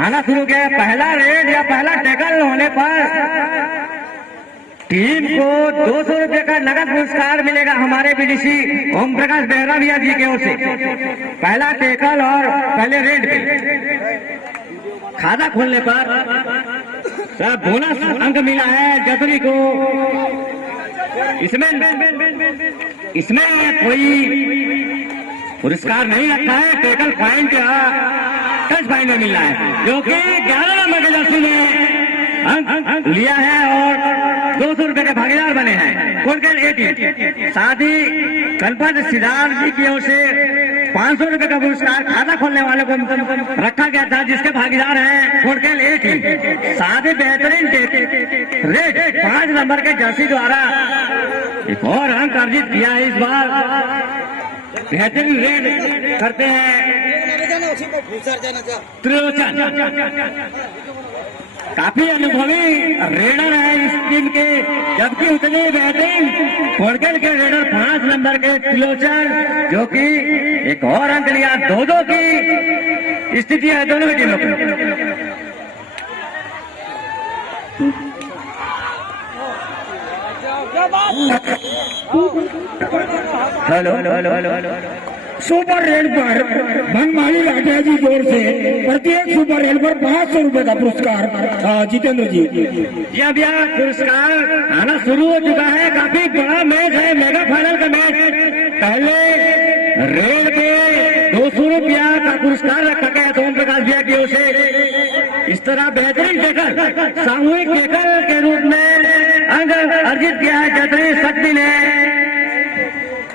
आना शुरू किया। पहला रेड या पहला टैकल होने पर टीम को 200 रुपए का नगद पुरस्कार मिलेगा हमारे बीडीसी ओम प्रकाश बेहरा भैया जी की ओर से। पहला टैकल और पहले रेड पे खाता खोलने पर सर बोनस अंक मिला है जतरी को। इसमें कोई पुरस्कार नहीं रखा है, टैकल पॉइंट या टच पॉइंट में मिल रहा है, जो कि 11 नंबर के जर्सी ने अंक लिया है और 200 रुपए के भागीदार बने हैं कोटकेल ए टीम। साथ ही गणपत सिद्धार्थ जी की ओर से 500 रुपए का पुरस्कार खाता खोलने वाले को रखा गया था, जिसके भागीदार हैं कोटकेल ए टीम। साथ ही बेहतरीन रेड 5 नंबर के जर्सी द्वारा एक और अंक अर्जित किया है। इस बार बेहतरीन रेड करते हैं त्रिलोचन, काफी अनुभवी रेडर है इस टीम के, जबकि उतने बेहतरीन कोटकेल के रेडर 5 नंबर के त्रिलोचन, जो कि एक और अंक लिया। 2-2 की स्थिति है दोनों की टीमों की। हेलो सुपर रेल पर बनमाली लाठिया जी जोर से प्रत्येक सुपर रेल पर 500 रुपए का पुरस्कार जितेंद्र जी। जी अब यह पुरस्कार आना शुरू हो चुका है। काफी बड़ा मैच है, मेगा फाइनल का मैच। पहले रेल के 200 रुपया का पुरस्कार रखा गया सोम प्रकाश भैया की ओर से। इस तरह बेहतरीन टैकल सामूहिक टैकल के रूप में अंक अर्जित किया है जतरी शक्ति ने।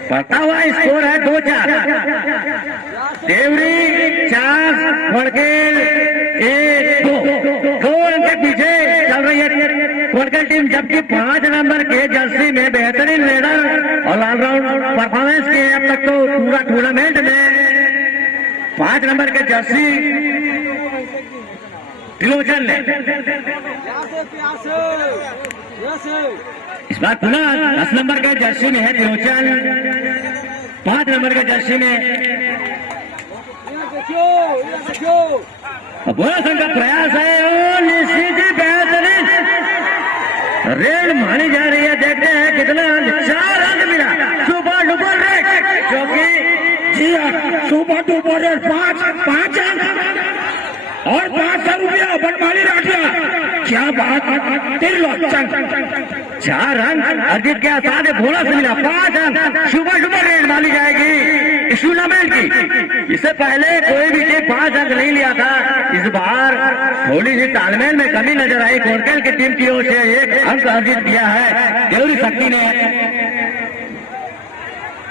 पता हुआ स्कोर है 2-4। देवरी 4 कोटकेल 1-2। 2 अंक के पीछे चल रही है कोटकेल टीम, जबकि 5 नंबर के जर्सी में बेहतरीन रेडर और ऑलराउंड परफॉर्मेंस के अब तक तो पूरा टूर्नामेंट में 5 नंबर के जर्सी त्रिलोचन ने इस बार पुनः 10 नंबर के जर्सी में है त्रिलोचन, 5 नंबर के जर्सी में बोला संघ का प्रयास है और निश्चित ही बेहतरीन रेड मानी जा रही है। देखते हैं कितना 4 अंक मिला सुपर डुपर रेड, जो कि जी सुपर डुपर रेड 5 अंक और 500 रुपया बनमाली लाठिया। क्या बात, त्रिलोचन 4 अंक अर्जित के साथ बोनस मिला 5 अंक। सुपर डुपर रेड मानी जाएगी इस टूर्नामेंट की। इससे पहले कोई भी टीम 5 अंक नहीं लिया था। इस बार थोड़ी सी तालमेल में कमी नजर आई। कोटकेल की टीम की ओर से 1 अंक अर्जित किया है देवरी शक्ति ने।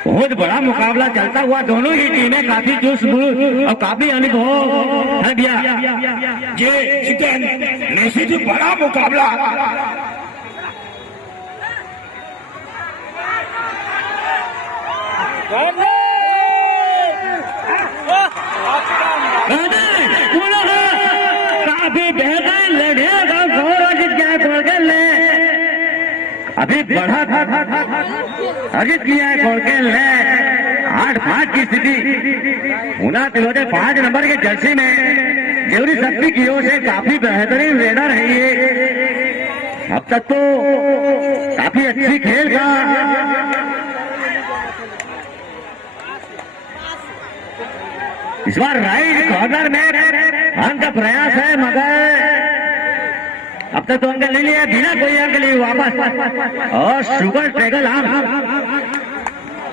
बहुत बड़ा मुकाबला चलता हुआ, दोनों ही टीमें काफी जोश और काफी अनुभव है भैया। ये चिकन निश्चित बड़ा मुकाबला। काफी बेहतरीन लड़ेगा गौरव जीत गया कोटकेल ने। अभी बढ़ा अर्जित किया है कोटकेल ने। 8-5 की स्थिति होना त्रिलोचन 5 नंबर के जर्सी में देवरी शक्ति की ओर से काफी बेहतरीन रेडर है ये। अब तक तो काफी अच्छी खेल का इस बार राइट कॉर्नर में अंक का प्रयास है, मगर अब तक तो अंक ले लिया बिना कोई अंक लिए वापस। और सुपर टैकल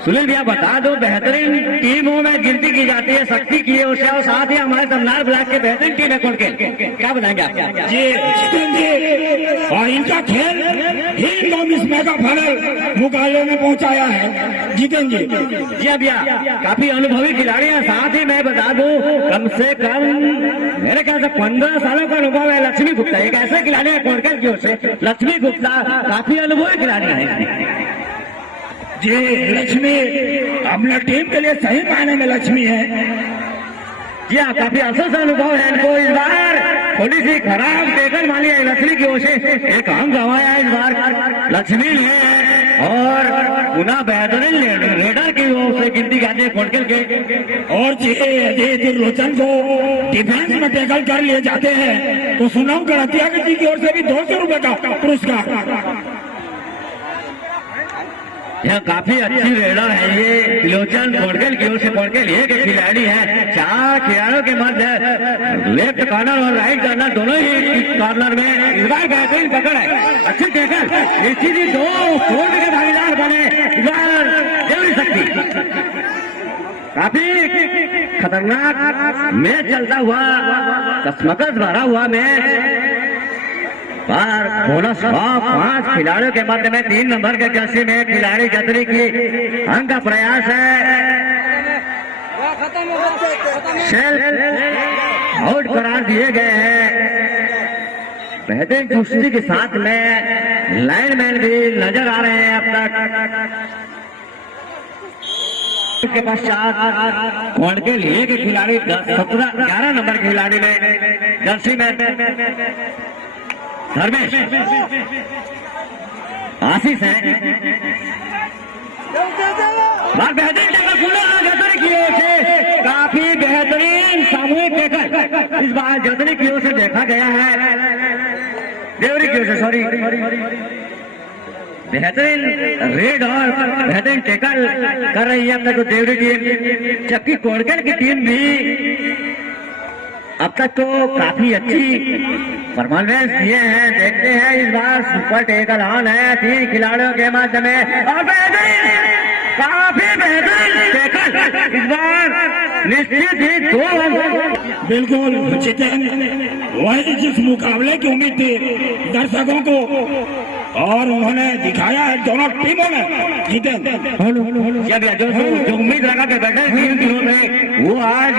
सुनील भैया बता दो, बेहतरीन टीमों में गिनती की जाती है शक्ति की ओर से, और साथ ही हमारे तमनार ब्लॉक के बेहतरीन टीम है कोटकेल। क्या बताएंगे आप? जी और इनका खेल ही इस मेगा फाइनल मुकाबले में पहुंचाया है जितेंद्र जी। जी भैया काफी अनुभवी खिलाड़ी हैं। साथ ही मैं बता दूं कम से कम मेरे ख्याल से 15 सालों का अनुभव है लक्ष्मी गुप्ता। एक ऐसे खिलाड़ी है कोटकेल की ओर से, लक्ष्मी गुप्ता काफी अनुभवी खिलाड़ी है। जी लक्ष्मी अपना टीम के लिए सही मायने में लक्ष्मी है। जी हाँ, काफी असर अनुभव है इनको। इस बार थोड़ी सी खराब टेकन मानी है लक्ष्मी की ओर से, एक अंक गंवाया इस बार लक्ष्मी ने। और और पुनः बेहतरीन रेडर की ओर से गिनती गाते कोटकल के। और ये त्रिलोचन को डिफेंस में टैकल कर लिए जाते हैं तो सुनाम कड़तिया जी की ओर से भी 200 रुपए का पुरस्कार। यह काफी अच्छी रेडर है ये त्रिलोचन कोटकल की ओर से। कोटकल एक खिलाड़ी है, 4 खिलाड़ियों के मध्य लेफ्ट कॉर्नर और राइट कॉर्नर दोनों ही कॉर्नर में इस बार बेहतरीन पकड़ है, अच्छी टैकल। इसी 2 फोर्थ के भागीदार बने इस बार देवरी शक्ति। काफी खतरनाक मैच चलता हुआ, कस्मकस भरा हुआ मैच। पर बोनस 5 खिलाड़ियों के मध्य में 3 नंबर के जर्सी में खिलाड़ी जतरी की अंक का प्रयास है, सेल्फ आउट करार दिए गए हैं। बेहतरीन कुश्ती के साथ में लाइनमैन भी नजर आ रहे हैं अब तक। के पश्चात कोटकल लिए के खिलाड़ी 11 नंबर खिलाड़ी ने जर्सी में धर्मेश आशीष है। बेहतरीन जतरी की ओर से काफी बेहतरीन सामूहिक टैकल इस बार जतरी की ओर से देखा गया है, देवरी की ओर से, सॉरी। बेहतरीन रेड और बेहतरीन टैकल कर रही है अब तक तो देवरी टीम, जबकि कोटकल की टीम भी अब तक तो काफी अच्छी परफॉर्मेंस दिए हैं। देखते हैं इस बार सुपर टैकल ऑन है 3 खिलाड़ियों के माध्यम में और बेहतरीन, काफी बेहतरीन टैकल इस बार निश्चित ही 2 अंक। बिल्कुल चितन, वही जिस मुकाबले की उम्मीद थी दर्शकों को और उन्होंने दिखाया है दोनों टीमों ने। जितन जो उम्मीद लगा के बैठे टीम की ओर में वो आज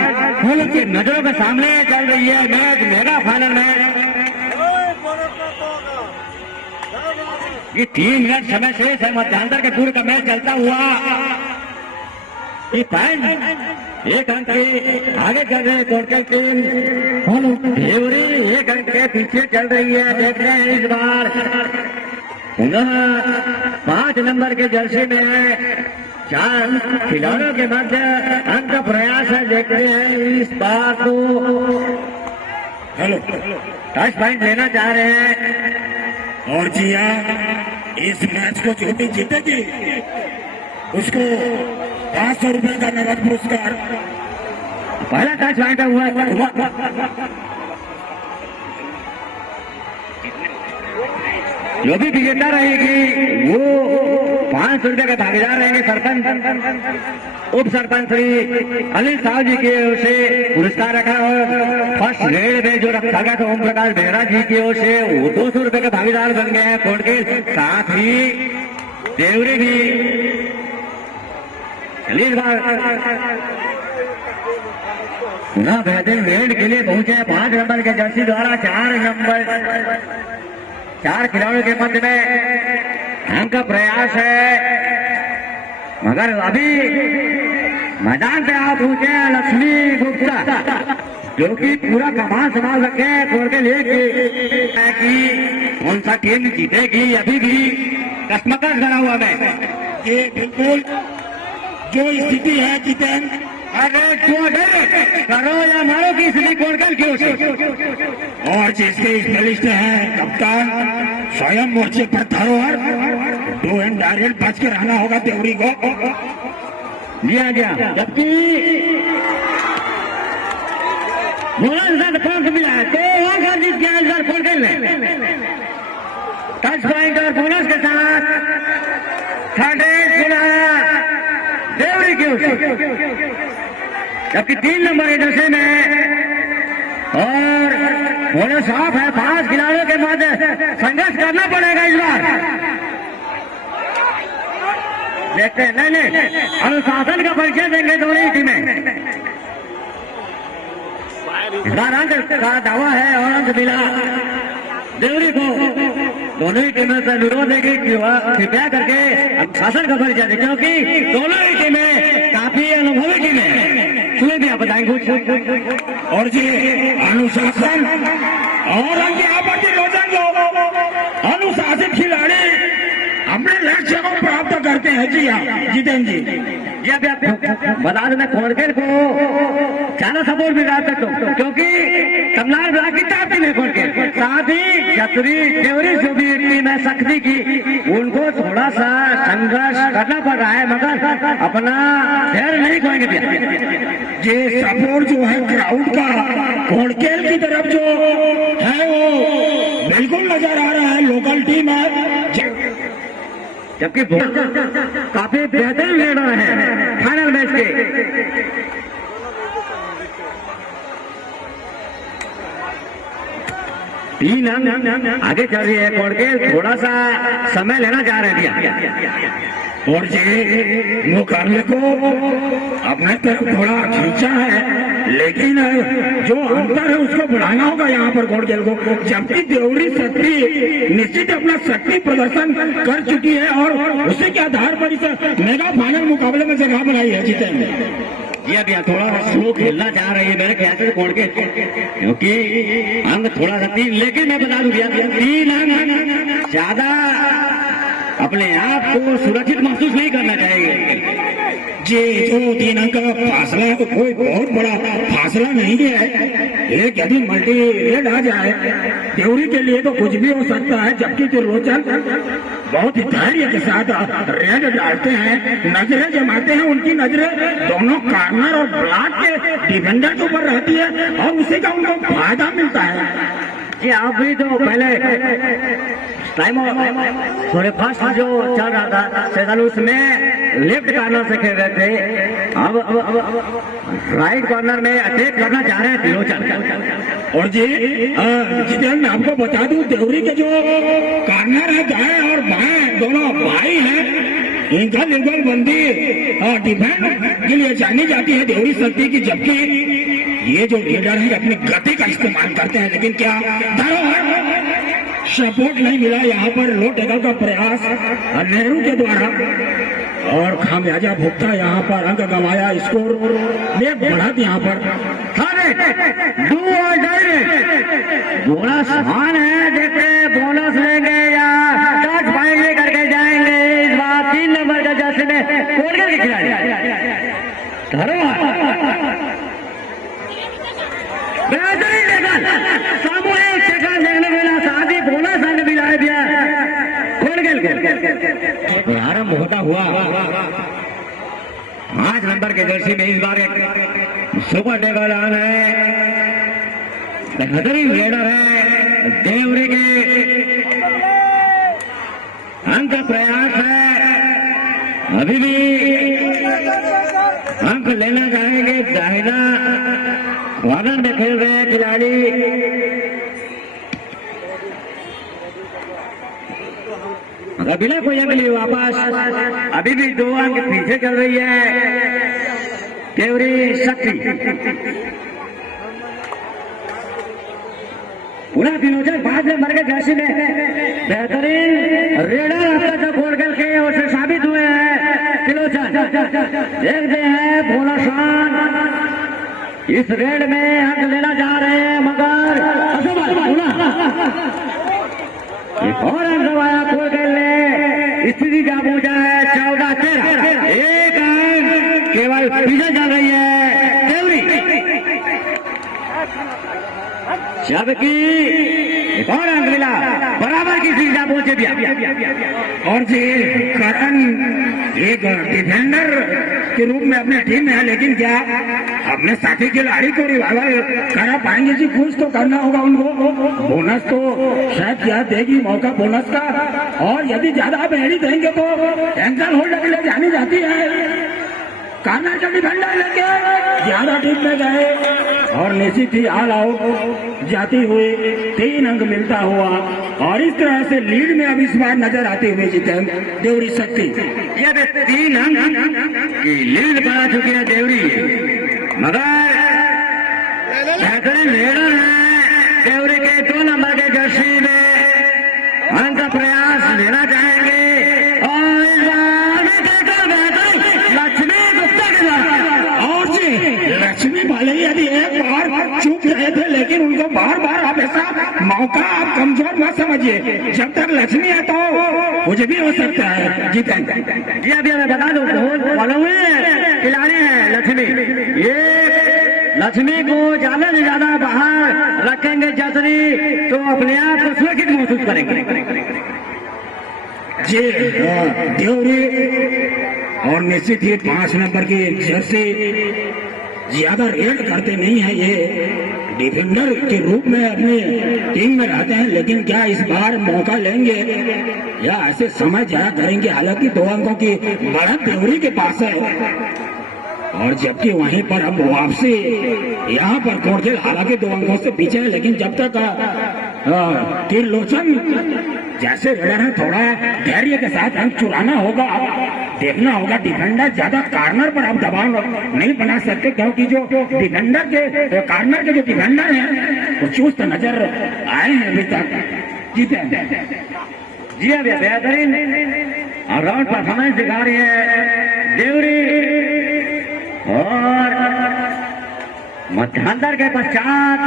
उनकी नजरों के सामने चल रही है मैच मेगा फाइनल में। ये 3 मिनट समय शेष है, मध्यांतर के पूर्व का मैच चलता हुआ ये पॉइंट 1 अंक के आगे चल रहे कोटकल टीम, देवरी 1 अंक के पीछे चल रही है। देख रहे हैं इस बार पुनः 5 नंबर के जर्सी में है, 4 खिलाड़ियों के मध्य अंक का प्रयास है। देखते हैं इस बार तो टच पॉइंट लेना चाह रहे हैं। और जी हाँ, इस मैच को जो भी जीतेगी उसको 500 रुपए का नगद पुरस्कार। पहला टच पॉइंट हुआ जो भी विजेता रहेगी वो 500 रुपए के भागीदार रहेंगे। सरपंच उप सरपंच श्री अनिल साहु जी की ओर से पुरस्कार रखा और फर्स्ट रेड में जो रखा गया था ओम प्रकाश बेहरा जी की ओर से वो 200 रुपए के भागीदार बन गए हैं कोटकल, साथ ही देवरी भी। चलिए इस बार पुनः बेहतरीन रेड के लिए पहुंचे 5 नंबर के जर्सी द्वारा 4 खिलाड़ियों के मध्य में अंक का प्रयास है, मगर अभी मैदान पे आप पहुंचे हैं लक्ष्मी गुप्ता जो कि पूरा कमान संभाल रखे हैं कोटकल कि कौन सा टीम जीतेगी। अभी भी कसमकस बना हुआ मैच, ये बिल्कुल जो स्थिति है जितेन, अरे जो करो या मारो की स्थिति कोटकल की ओर से। और जिसके स्पेशलिस्ट हैं कप्तान स्वयं मोर्चे पर धरोहर, 2 एंड डायरेक्ट बच के रहना होगा देवरी को। लिया गया जबकि बोनस मिला है 2 अंक जीत गया इस बार कोटकल ने। टच पॉइंट और बोनस के साथ थर्ड देवरी की ओर से, जबकि 3 नंबर एजेंसी में और बोनस ऑफ है। 5 खिलाड़ियों के मध्य संघर्ष करना पड़ेगा इस बार। देखते हैं नहीं अनुशासन का परिचय देंगे दोनों ही टीमें। इस बार अंक का दावा है और अंक मिला देवरी को। दोनों ही टीमों से अनुरोध है कि कृपया करके अनुशासन का परिचय दें, क्योंकि दोनों ही टीमें काफी अनुभवी टीमें हैं। सुने भी आप बताएंगे और जी अनुशासन और अंक यहाँ पर रोजन जो अनुशासित खिलाड़ी हमने लक्ष्य को प्राप्त करते हैं। जी हाँ जितेंद्र जी, ये अभी आप बता दें, मैं खोड़केल को ज्यादा सपोर्ट भी कर सकता हूँ, क्योंकि कमलार ब्लॉक की टॉप टीम है खोड़केल। साथ ही जसरी देवरी जो भी टीम है शक्ति की, उनको थोड़ा सा संघर्ष करना पड़ रहा है, मगर अपना धैर्य नहीं खोएंगे भैया। ये सपोर्ट जो है क्राउड का खोड़केल की तरफ जो है वो बिल्कुल नजर आ रहा है। लोकल टीम है, जबकि काफी बेहतरीन लीडर है फाइनल मैच के। तीन आगे चल रही है खोड़केल, थोड़ा सा समय लेना चाह रहे हैं और ये मुकाबले को अपने तरफ थोड़ा खींचा है, लेकिन जो अंतर है उसको बढ़ाना होगा यहाँ पर खोड़केल को। जबकि देवरी शक्ति निश्चित अपना शक्ति प्रदर्शन कर चुकी है और उसी के आधार पर इस मेगा फाइनल मुकाबले में जगह बनाई है जीतेंगे। ये अभी थोड़ा सा स्लो खेलना चाह रही है मेरे ख्याल से खोड़केल, क्योंकि अंक थोड़ा सा तीन, लेकिन मैं बता दूं तीन अंक ज्यादा अपने आप को सुरक्षित महसूस नहीं करना चाहिए। जी जो 3 अंक का फासला है तो कोई बहुत बड़ा फासला नहीं है। एक यदि मल्टी रेड आ जाए देवरी के लिए तो कुछ भी हो सकता है, जबकि त्रिलोचन बहुत ही धैर्य के साथ रेड डालते हैं, नजरें जमाते हैं। उनकी नजरें दोनों कार्नर और ब्लॉक के डिफेंडर के ऊपर रहती है और उसी का उनको फायदा मिलता है। जी आप भी तो पहले टाइम थोड़े फास्ट जो चल रहा था सेशन, उसमें लेफ्ट कॉर्नर से खेल रहे थे, अब राइट कॉर्नर में अटैक करना चाह रहे हैं त्रिलोचन। और जी जितेंद्र मैं आपको बता दूं देवरी के जो कॉर्नर है दाएं और बाएं दोनों भाई हैं, इनका निर्बल बंदी डिफेंड के लिए जानी जाती है देवरी शक्ति की, जबकि ये जो लीडर है अपनी गति का इस्तेमाल करते हैं। लेकिन क्या सपोर्ट नहीं मिला यहाँ पर, लो टेकल का प्रयास नेहरू के द्वारा और खामियाजा भुगता यहाँ पर, अंक गंवाया, स्कोर में बढ़त यहाँ पर। बोनस मान है, देखते बोनस लेंगे या टच पॉइंट ले करके जाएंगे इस बार 3 नंबर का जर्सी में खोड़केल के खिलाड़ी। बेहतरीन टेकल, सामूहिक टेकल देखने मिला, साथ ही बोनस अंक भी ला दिया खोड़केल को। आरंभ होता हुआ 5 नंबर के जर्सी में इस बार एक सुपर टेकल ऑन है, बेहतरीन लीडर है देवरी के, अंक प्रयास है, अभी भी अंक लेना चाहेंगे। दाहिना कॉर्नर में खेल रहे हैं खिलाड़ी, बिना कोई अंक लिए वापस, अभी भी 2 अंक पीछे चल रही है देवरी शक्ति। पूरा त्रिलोचन 5 नंबर के जर्सी में बेहतरीन रेडर अब तक खोड़केल के ओर से साबित हुए हैं त्रिलोचन। देखते हैं बोनसान इस रेड में अंक लेना चाह रहे हैं, मगर एक और अंक गंवाया खोड़केल ने, स्थिति जा पहुंचा है 14-13, एक अंक केवल पीछे चल रही है देवरी, जबकि एक और अंक मिला, बराबर की सीधा पहुंचे दिया। और जी करण एक डिफेंडर के रूप में अपने टीम में है, लेकिन क्या अपने साथी खिलाड़ी को रिवाइवल करा पाएंगे? जी कुछ तो करना होगा उनको, बोनस तो शायद क्या देगी मौका बोनस का, और यदि ज्यादा बेहरी देंगे तो एंकल होल्डर के लिए जानी जाती है। कार्नर का डिफेंडर लेके 11 टीम में गए और निश्चित ही ऑल आउट जाती हुई 3 अंक मिलता हुआ, और इस तरह से लीड में अब इस बार नजर आते हुए जितेंद्र देवरी शक्ति। ये 3 अंक की लीड बना चुकी है देवरी, मगर बेहतरीन लीडर है देवरी के 2 नंबर के जर्सी में अंक का प्रयास लेना चाहेंगे, और इस बार लक्ष्मी गुप्ता के द्वारा, और जी लक्ष्मी भले ही यदि एक बार चूक रहे थे, लेकिन उनको बार बार आप ऐसा मौका आप कमजोर मत समझिए। जब तक लक्ष्मी है तो कुछ भी हो सकता है जीतन। जी अभी मैं बता दूं खिलाड़ी है लक्ष्मी। ये लक्ष्मी को ज्यादा से ज्यादा बाहर रखेंगे जसरी तो अपने आप को सुरक्षित महसूस करेंगे। जी देवरी और निश्चित ही 5 नंबर की जर्सी ज्यादा रेड करते नहीं है, ये डिफेंडर के रूप में अपनी टीम में रहते हैं, लेकिन क्या इस बार मौका लेंगे या ऐसे समय जाया करेंगे। हालांकि 2 अंकों की बढ़त देवरी के पास है और जबकि वहीं पर अब वापसी यहाँ पर कोटखेल हालांकि 2 अंकों से पीछे है, लेकिन जब तक त्रिलोचन जैसे रेडर है थोड़ा धैर्य के साथ अंक चुराना होगा, देखना होगा। डिफेंडर ज्यादा कार्नर पर आप दबाव नहीं बना सकते, क्योंकि जो डिफेंडर के कार्नर के जो डिफेंडर हैं वो चुस्त नजर आए हैं अभी तक। जीते जी अभी बेहतरीन राउंड परफॉर्मेंस दिखा रही है देवरी और मध्यांतर के पश्चात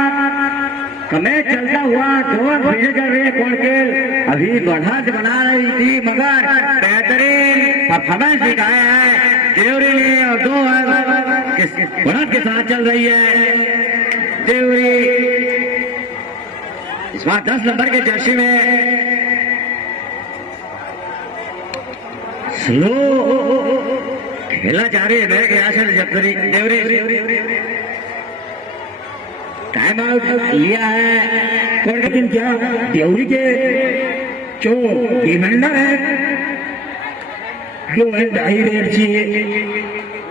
मैच चलता हुआ 2 अंक पीछे चल रही है कोटखेल। अभी बढ़त बना रही थी मगर बेहतरीन परफॉर्मेंस दिखाया है देवरी ने और 2 अंक बढ़त के साथ चल रही है देवरी। इस बार 10 नंबर के जर्सी में स्लो खेला जा रही है मेरे ख्याल से जबकि देवरी टाइम आउट लिया है। लेकिन क्या देवरी के जो डिफेंडर है 2.5 रेड चाहिए,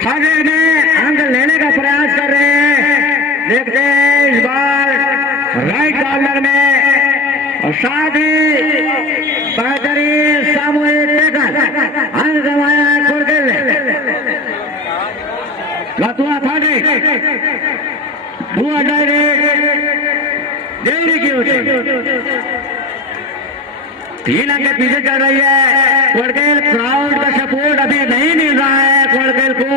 हर रेड में अंक लेने का प्रयास कर रहे हैं। देखते हैं इस बार राइट कॉर्नर में और साथ ही बेहतरीन सामूहिक टैकल अंक जमाया है कोटखेल ने। लतुआ फाटे हुआ डायरेक्ट देवरी की ओर 3 अंक पीछे चल रही है कोटखेल। क्राउड का सपोर्ट अभी नहीं मिल रहा है कोटखेल को।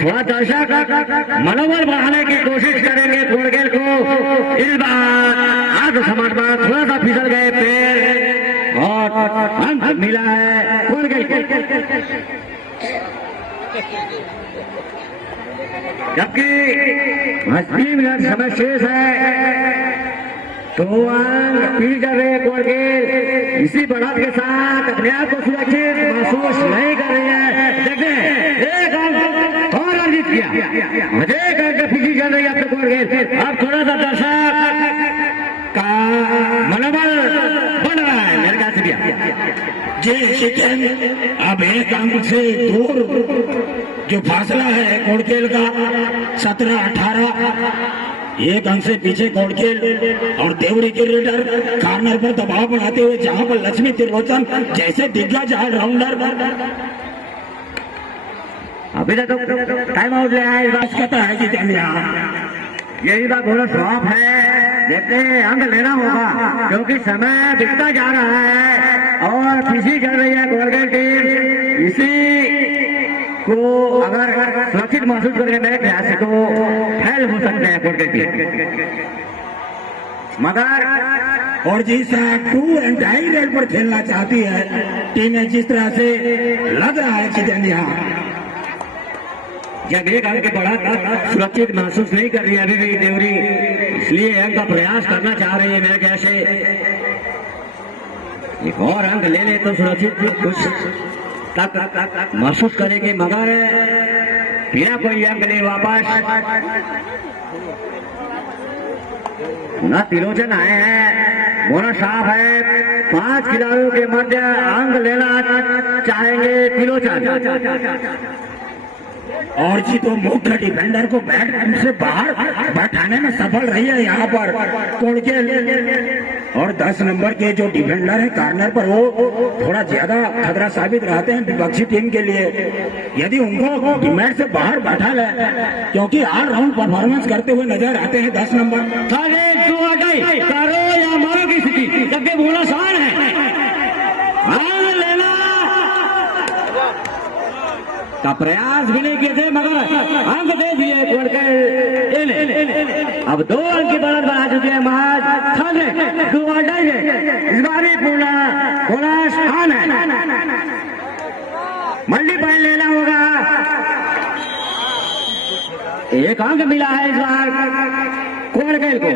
थोड़ा दर्शक मनोबल बढ़ाने की कोशिश करेंगे कोटखेल को। इस बार आज समाज में थोड़ा सा फिसल गए पैर और अंक मिला है कोटखेल को। जबकि 3 मिनट समय शेष है 2 अंक पीछे कर रहे कोटखेल। इसी बढ़त के साथ अपने आप को सुरक्षित महसूस नहीं कर रही है। देखते 1 अंक और अर्जित किया, 1 अंक पीछे चल रही है अपने कोटखेल। अब थोड़ा सा दर्शक का मनोबल बढ़ रहा है मेरे ख्याल से दिया। अब 1 अंक से दूर जो फासला है कोटखेल का 17-18, 1 अंक से पीछे कोटखेल और देवरी के रेडर कार्नर पर दबाव बनाते हुए जहां पर लक्ष्मी त्रिलोचन जैसे दिग्गज राउंडर अभी तक टाइम आउट ले आया। कहता है कि यही बात बोलो साफ है। देखते हैं अंक लेना होगा क्योंकि समय बीतता जा रहा है और पीछे चल रही है कोटखेल टीम। इसी को अगर सुरक्षित महसूस करेंगे मेरे ख्याल से तो फेल हो सकते हैं कोटखेल टीम। मगर और जिस 2.5 रेड पर खेलना चाहती है टीमें, जिस तरह से लग रहा है चितंदिया जब 1 अंक बढ़ा सुरक्षित महसूस नहीं कर रही है अभी भी देवरी, इसलिए अंक का प्रयास करना चाह रही है मेरे ख्याल से। एक और अंक ले ले तो सुरक्षित कुछ तक महसूस करेंगे, मगर बिना कोई अंक ले वापस न त्रिलोचन आए हैं। बोनस साफ है, 5 खिलाड़ियों के मध्य अंक लेना चाहेंगे त्रिलोचन। और जी तो मुख्य डिफेंडर को बैट से बाहर बैठाने में सफल रही है यहाँ पर कोटखेल। और 10 नंबर के जो डिफेंडर है कार्नर पर वो थोड़ा ज्यादा खतरा साबित रहते हैं विपक्षी टीम के लिए। यदि उनको मैच से बाहर बैठा ले, क्योंकि ऑल राउंड परफॉर्मेंस करते हुए नजर आते हैं 10 नंबर। करो या मारो की स्थिति, जबकि बोनस ऑन है, लेना का प्रयास भी नहीं किए थे मगर अंक दे दिए कोटखेल। अब 2 अंक की बढ़त बढ़ा चुके हैं महाज 2 अड्डाई है। इस बार भी पूरा स्थान है, मल्टी पॉइंट लेना होगा। 1 अंक मिला है इस बार कोरगेल को।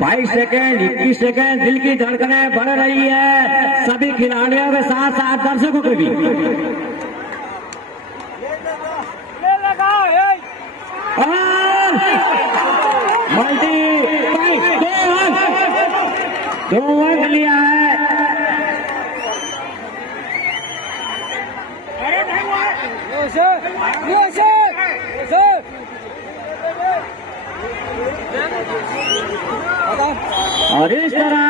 22 सेकेंड 21 सेकेंड, दिल की धड़कनें बढ़ रही है सभी खिलाड़ियों के साथ साथ दर्शकों के भी। और मल्टी पॉइंट 2 अंक लिया है। और इस तरह